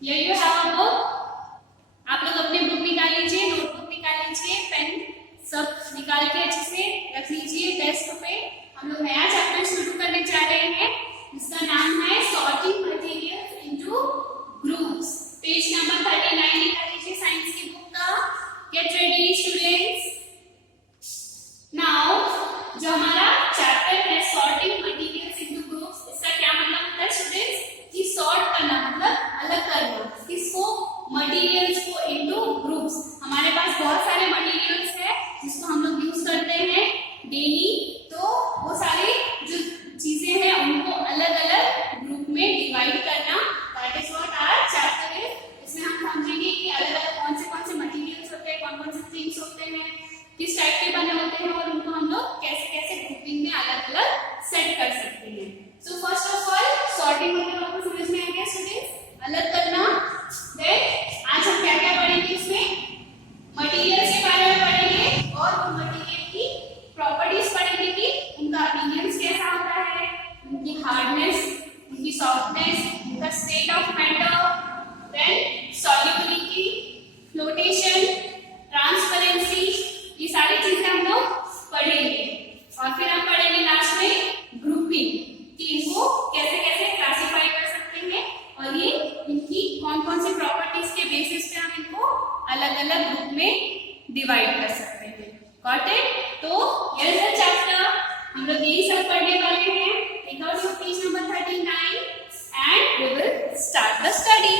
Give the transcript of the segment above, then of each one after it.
Here you have a book. आप लोग अपने बुक निकाल लीजिए, नोटबुक निकाल लीजिए, पेन सब निकाल के अच्छे से रख लीजिए डेस्क पे। हम लोग नया चैप्टर शुरू करने जा रहे हैं जिसका नाम है sorting materials into groups. Page number 39 निकाल लीजिए साइंस की बुक का। Get ready students. नाउ जो हमारा चैप्टर है सॉर्टिंग मटेरियल्स इनटू ग्रुप्स, इसका क्या मतलब होता है स्टूडेंट्स कि सॉर्ट करना मतलब अलग करना, किसको, मटेरियल्स को इनटू ग्रुप्स। हमारे पास बहुत सारे मटेरियल्स है जिसको हम लोग यूज करते हैं डेली, तो वो सारी जो चीजें हैं उनको अलग अलग ग्रुप में डिवाइड करना, that is what our chapter is. इसमें हम समझेंगे कि अलग अलग कौन से मटेरियल्स होते हैं, कौन से थिंग्स होते हैं, किस टाइप के बने होते हैं और उनको हम लोग कैसे कैसे ग्रुपिंग में अलग अलग सेट कर सकते हैं। So first of all sorting मतलब आपको समझ में आ गया स्टूडेंट्स, अलग करना। देन आज हम क्या क्या पढ़ेंगे, इसमें मटेरियल्स के बारे में पढ़ेंगे और वो मटेरियल की प्रॉपर्टीज पढ़ेंगे कि उनका अपीयरेंस कैसा होता है, उनकी हार्डनेस, उनकी सॉफ्टनेस, उनका state of matter, then solubility, flotation, transparency, ये सारी चीजें हम लोग पढ़ेंगे। और फिर हम पढ़ेंगे लास्ट में ग्रुपिंग कि इनको कैसे कैसे क्लासिफाई कर सकते हैं और ये इनकी कौन कौन सी प्रॉपर्टीज के बेसिस पे हम इनको अलग अलग ग्रुप में डिवाइड कर सकते हैं। Got it? तो हियर इज द चैप्टर, हम लोग यही सब पढ़ने वाले हैं। Take out your page number 39 and we will start the study.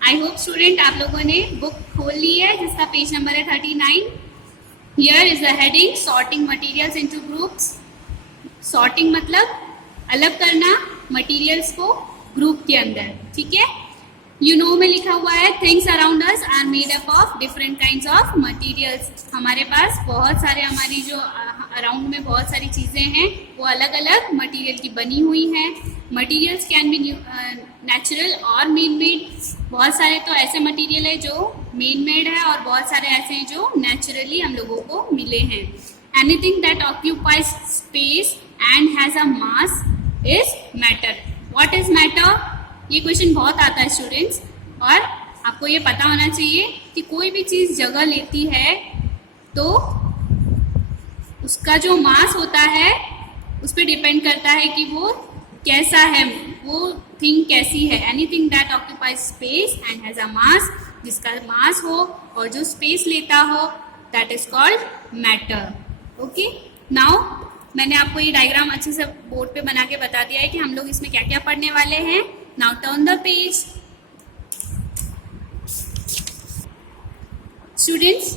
I hope student आप लोगों ने बुक खोल ली है जिसका पेज नंबर है 39। Here is the heading sorting materials into groups. Sorting मतलब अलग करना मटेरियल्स को ग्रुप के अंदर, ठीक है। यू नो में लिखा हुआ है things around us are made up of different kinds of materials. हमारे पास बहुत सारे, हमारी जो अराउंड में बहुत सारी चीजें हैं वो अलग अलग मटेरियल की बनी हुई हैं। मटेरियल्स कैन बी नेचुरल और मैन मेड। बहुत सारे तो ऐसे मटेरियल है जो मैन मेड है और बहुत सारे ऐसे हैं जो नेचुरली हम लोगों को मिले हैं। Anything that occupies space and has a mass is matter. What is matter? ये क्वेश्चन बहुत आता है स्टूडेंट्स, और आपको ये पता होना चाहिए कि कोई भी चीज जगह लेती है तो उसका जो मास होता है उस पर डिपेंड करता है कि वो कैसा है, वो थिंग कैसी है। Anything that occupies space and has a mass, जिसका मास हो और जो स्पेस लेता हो, that is called matter. Okay, now मैंने आपको ये डायग्राम अच्छे से बोर्ड पे बना के बता दिया है कि हम लोग इसमें क्या क्या पढ़ने वाले हैं। Now turn the page. Students,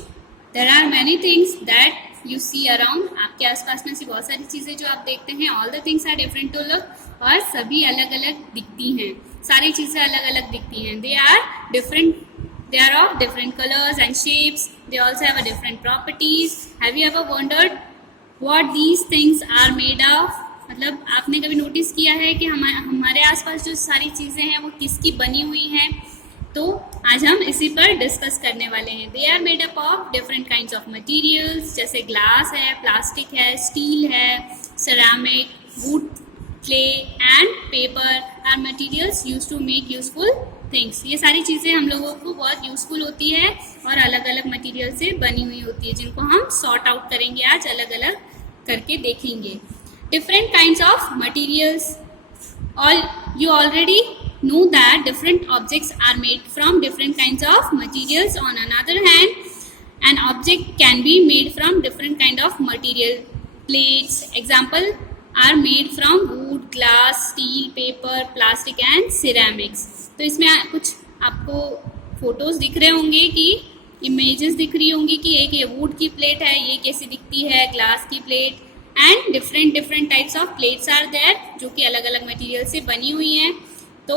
there are many things that you see around. आपके आसपास में से बहुत सारी चीजें जो आप देखते हैं, all the things are different to look, और सभी अलग अलग दिखती हैं। सारी चीजें अलग अलग दिखती हैं। They are different, they are of different colors and shapes. They also have a different properties. Have you ever wondered what these things are made of? मतलब आपने कभी नोटिस किया है कि हमारे आसपास जो सारी चीज़ें हैं वो किसकी बनी हुई हैं? तो आज हम इसी पर डिस्कस करने वाले हैं। They are made up of different kinds of materials, जैसे ग्लास है, प्लास्टिक है, स्टील है, ceramic, wood, clay and paper are materials used to make useful things. ये सारी चीज़ें हम लोगों को बहुत यूजफुल होती है और अलग अलग मटेरियल से बनी हुई होती है, जिनको हम सॉर्ट आउट करेंगे आज, अलग अलग करके देखेंगे। Different kinds of materials, all you already know that different objects are made from different kinds of materials. On another hand, an object can be made from different kind of material. Plates, example, are made from wood, glass, steel, paper, plastic and ceramics. तो इसमें कुछ आपको photos दिख रहे होंगे कि images दिख रही होंगी कि एक ये वुड की प्लेट है, ये कैसी दिखती है, ग्लास की plate, and different types of plates are there जो कि अलग अलग मटेरियल से बनी हुई हैं। तो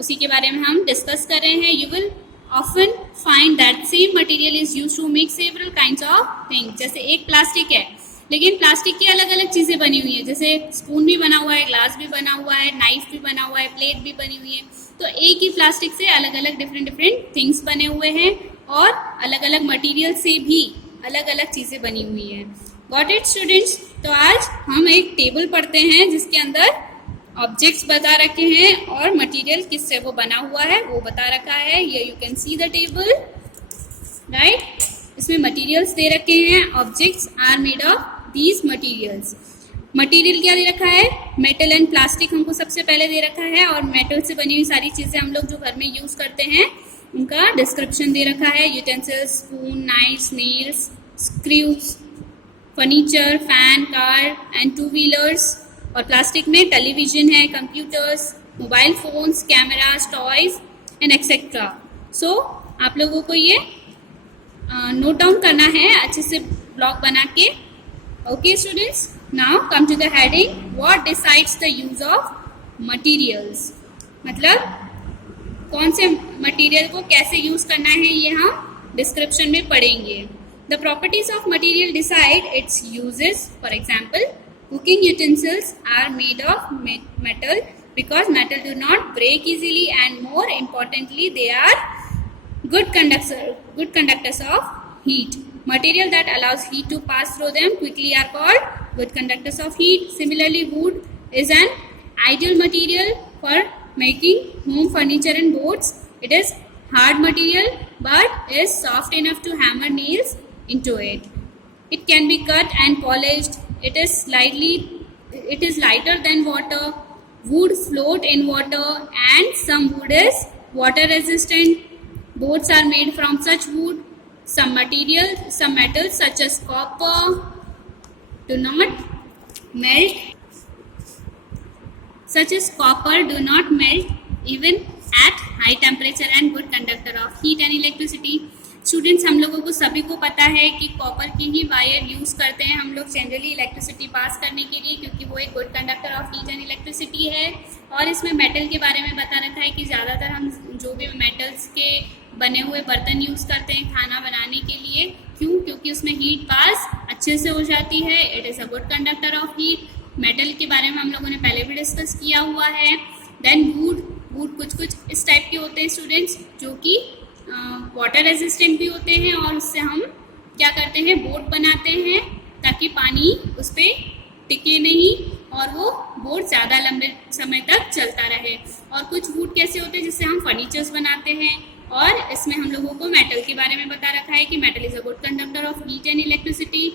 उसी के बारे में हम डिस्कस कर रहे हैं। You will often find that same material is used to make several kinds of things. जैसे एक प्लास्टिक है, लेकिन प्लास्टिक की अलग अलग चीज़ें बनी हुई है, जैसे स्पून भी बना हुआ है, ग्लास भी बना हुआ है, नाइफ भी बना हुआ है, प्लेट भी बनी हुई है। तो एक ही प्लास्टिक से अलग अलग डिफरेंट थिंग्स बने हुए हैं और अलग अलग मटेरियल से भी अलग अलग चीज़ें बनी हुई हैं। Got it students? तो आज हम एक टेबल पढ़ते हैं जिसके अंदर ऑब्जेक्ट्स बता रखे हैं और मटेरियल किससे वो बना हुआ है वो बता रखा है। ये you can see the table, right. इसमें मटेरियल्स दे रखे हैं, objects are made of these materials. Material क्या दे रखा है, मेटल एंड प्लास्टिक हमको सबसे पहले दे रखा है, और मेटल से बनी हुई सारी चीज़ें हम लोग जो घर में यूज़ करते हैं उनका डिस्क्रिप्शन दे रखा है। Utensils, spoon, knives, nails, screws, furniture, fan, car and two wheelers. और प्लास्टिक में टेलीविजन है, computers, mobile phones, cameras, toys and etcetera. So आप लोगों को ये नोट डाउन करना है अच्छे से ब्लॉक बना के। Okay students, now come to the heading, what decides the use of materials. मतलब कौन से मटेरियल को कैसे यूज करना है ये हम डिस्क्रिप्शन में पढ़ेंगे। The properties of material decide it's uses. For example, cooking utensils are made of metal because metal do not break easily, and more importantly they are good conductors of heat. Material that allows heat to pass through them quickly are called good conductors of heat. Similarly, wood is an ideal material for making home furniture and boards. It is hard material but is soft enough to hammer nails into it. It can be cut and polished. It is lighter than water. Wood float in water, and some wood is water resistant. Boards are made from such wood. Some metals such as copper do not melt. Do not melt even at high temperature and good conductor of heat and electricity. Students, हम लोगों को सभी को पता है कि copper की ही wire use करते हैं हम लोग जनरली इलेक्ट्रिसिटी पास करने के लिए, क्योंकि वो एक good conductor of heat and electricity है। और इसमें मेटल के बारे में बता रखा है कि ज़्यादातर हम जो भी मेटल्स के बने हुए बर्तन यूज़ करते हैं खाना बनाने के लिए। क्यों? क्योंकि उसमें हीट पास अच्छे से हो जाती है। It is a good conductor of heat. Metal के बारे में हम लोगों ने पहले भी डिस्कस किया हुआ है। देन वुड कुछ इस टाइप के होते हैं स्टूडेंट्स, जो कि वाटर रेजिस्टेंट भी होते हैं, और उससे हम क्या करते हैं, बोट बनाते हैं ताकि पानी उस पर टिके नहीं और वो बोट ज़्यादा लंबे समय तक चलता रहे। और कुछ वुड कैसे होते हैं जिससे हम फर्नीचर्स बनाते हैं। और इसमें हम लोगों को मेटल के बारे में बता रखा है कि metal is a good conductor of heat and electricity.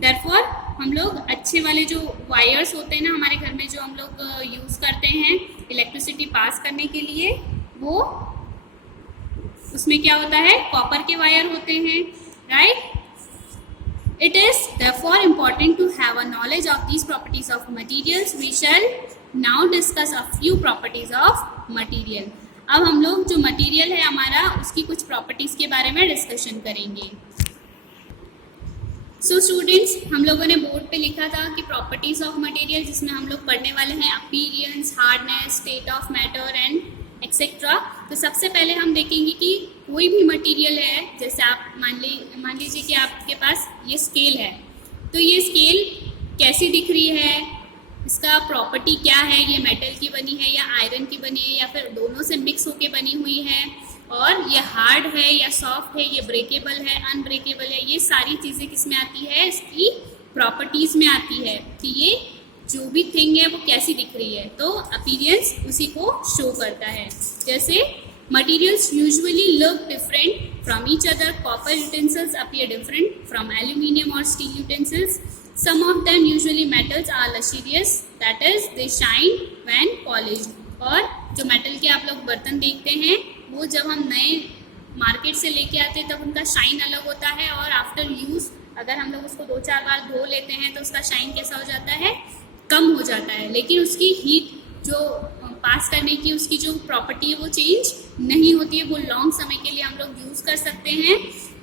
Therefore हम लोग अच्छे वाले जो वायर्स होते हैं ना हमारे घर में, जो हम लोग यूज़ करते हैं इलेक्ट्रिसिटी पास करने के लिए, वो उसमें क्या होता है, कॉपर के वायर होते हैं, right. It is therefore important to have a knowledge of these properties of materials. We shall now discuss a few properties of material. अब हम लोग जो मटेरियल है हमारा, उसकी कुछ प्रॉपर्टीज के बारे में डिस्कशन करेंगे। सो स्टूडेंट्स, हम लोगों ने बोर्ड पे लिखा था कि प्रॉपर्टीज ऑफ मटेरियल, जिसमें हम लोग पढ़ने वाले हैं appearance, hardness, state of matter and etcetera. तो सबसे पहले हम देखेंगे कि कोई भी मटेरियल है, जैसे आप मान लीजिए कि आपके पास ये स्केल है, तो ये स्केल कैसी दिख रही है, इसका प्रॉपर्टी क्या है, ये मेटल की बनी है या आयरन की बनी है या फिर दोनों से मिक्स होके बनी हुई है, और ये हार्ड है या सॉफ्ट है, ये ब्रेकेबल है, अनब्रेकेबल है, ये सारी चीज़ें किस में आती है, इसकी प्रॉपर्टीज़ में आती है कि ये जो भी थिंग है वो कैसी दिख रही है। तो अपीयरेंस उसी को शो करता है। जैसे materials usually look different from each other. Copper utensils appear different from aluminium और steel utensils. Some of them usually metals are lustrous, that is they shine when polished. और जो मेटल के आप लोग बर्तन देखते हैं, वो जब हम नए मार्केट से लेके आते हैं तब उनका शाइन अलग होता है, और आफ्टर यूज़ अगर हम लोग उसको 2-4 बार धो लेते हैं तो उसका शाइन कैसा हो जाता है, कम हो जाता है। लेकिन उसकी हीट जो पास करने की उसकी जो प्रॉपर्टी है वो चेंज नहीं होती है, वो लॉन्ग समय के लिए हम लोग यूज़ कर सकते हैं।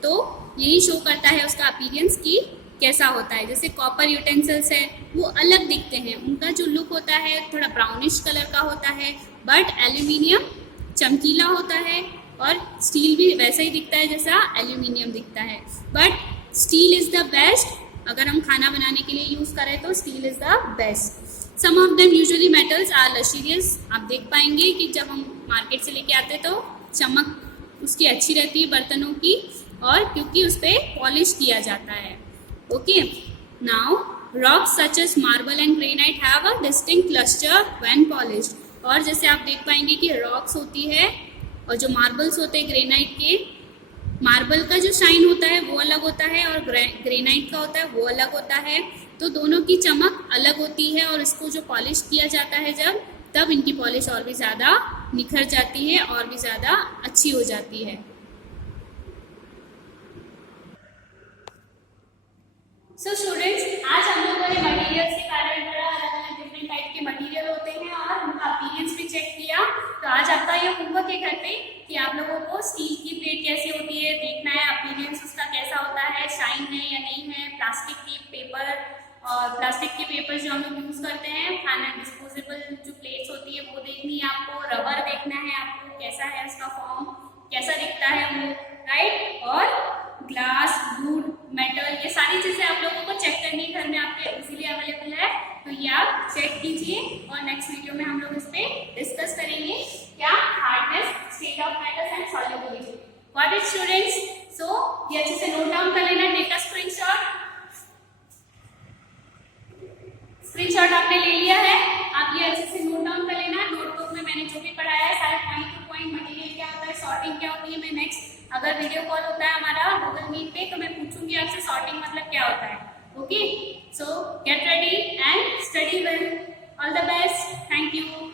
तो यही शो करता है उसका अपीयरेंस की कैसा होता है। जैसे कॉपर यूटेंसिल्स है, वो अलग दिखते हैं, उनका जो लुक होता है थोड़ा ब्राउनिश कलर का होता है, बट एल्यूमिनियम चमकीला होता है, और स्टील भी वैसा ही दिखता है जैसा एल्यूमिनियम दिखता है। But steel is the best, अगर हम खाना बनाने के लिए यूज़ करें तो steel is the best. Some of them usually metals are lustrous. आप देख पाएंगे कि जब हम मार्केट से लेके आते तो चमक उसकी अच्छी रहती है बर्तनों की, और क्योंकि उस पर पॉलिश किया जाता है। Okay, now Rocks such as marble and granite have a distinct luster when polished. और जैसे आप देख पाएंगे कि रॉक्स होती है और जो मार्बल्स होते हैं ग्रेनाइट के, मार्बल का जो शाइन होता है वो अलग होता है और ग्रेनाइट का होता है वो अलग होता है, तो दोनों की चमक अलग होती है और इसको जो पॉलिश किया जाता है जब, तब इनकी पॉलिश और भी ज़्यादा निखर जाती है और भी ज़्यादा अच्छी हो जाती है। सो स्टूडेंट्स, आज हम लोगों ने मटेरियल्स के बारे में पढ़ा, अलग अलग डिफरेंट टाइप के मटेरियल होते हैं और उनका अपीयरेंस भी चेक किया। तो आज आपका ये होमवर्क है घर पे कि आप लोगों को स्टील की प्लेट कैसी होती है देखना है, अपीयरेंस उसका कैसा होता है, शाइन है या नहीं है, प्लास्टिक की पेपर और प्लास्टिक के पेपर जो हम लोग यूज करते हैं, खाना डिस्पोजेबल जो प्लेट्स होती है वो देखनी है आपको, रबर देखना है आपको कैसा है उसका फॉर्म, कैसा दिखता है वो, राइट, और ग्लास, वुड, मेटल, ये सारी चीजें आप लोगों को चेक करनी है घर में, आपके इजीली अवेलेबल है, तो ये आप चेक कीजिए। और नेक्स्ट वीडियो में हम लोग इस पे डिस्कस करेंगे क्या, hardness, state of metals and solubility. What is students, so ये अच्छे से नोट डाउन कर लेना, टेक अ स्क्रीनशॉट। स्क्रीनशॉट आपने ले लिया है, आप ये अच्छे से नोट डाउन कर लेना। नोटबुक में मैंने जो भी पढ़ाया है सारे पॉइंट टू पॉइंट, मटेरियल क्या होता है, सॉर्टिंग क्या होती है, मैं नेक्स्ट अगर वीडियो कॉल होता है हमारा गूगल मीट पे तो मैं पूछूंगी आपसे सॉर्टिंग मतलब क्या होता है। Okay, so get ready and study well, all the best, thank you.